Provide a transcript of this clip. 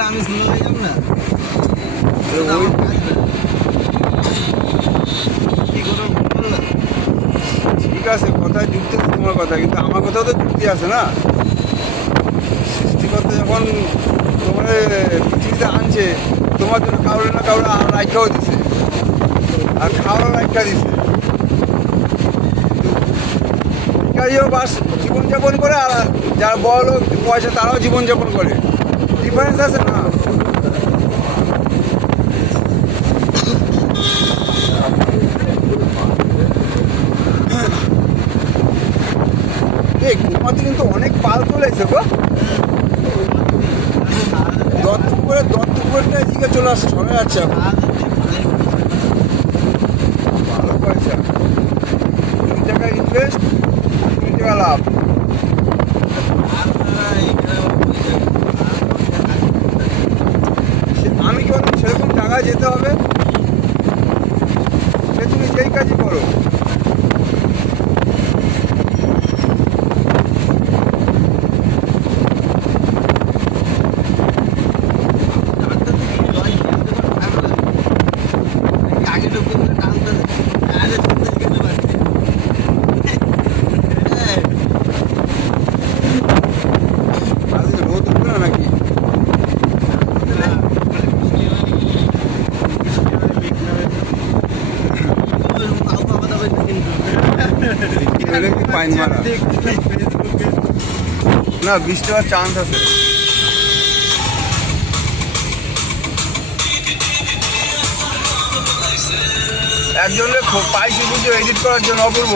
বলে আমি শুনে যাব না কি করো বললাম ঠিক আছে কথায় যুক্তি আছে তোমার কথা, কিন্তু আমার কথাও তো যুক্তি আছে না। সৃষ্টিকর্তা যখন তোমার পৃথিবীতে আনছে তোমার জন্য কারোর না কারোর রাইখাও দিছে আর খাওয়ারও রাইখা দিছে। ভিখারিও বাস জীবনযাপন করে আর যারা বড় লোক পয়সা তারাও জীবনযাপন করে, ডিফারেন্স আছে না। এই ঘুমাতে কিন্তু অনেক পাল চলেছে গো। দত্তপুরের এদিকে চলে আসছে, সরে যাচ্ছে এখন। ভালো পয়সা, 2 টাকা ইনভেস্ট 2 টাকা লাভ। আমি কি বললাম সেরকম জায়গায় যেতে হবে, সে তুমি যেই কাজই করো। আজকে রোদ উঠবে না নাকি? পাইন মারা না, বৃষ্টি হওয়ার চান্স আছে। একজনের পাইছি বুঝছো এডিট করার জন্য, অপূর্ব।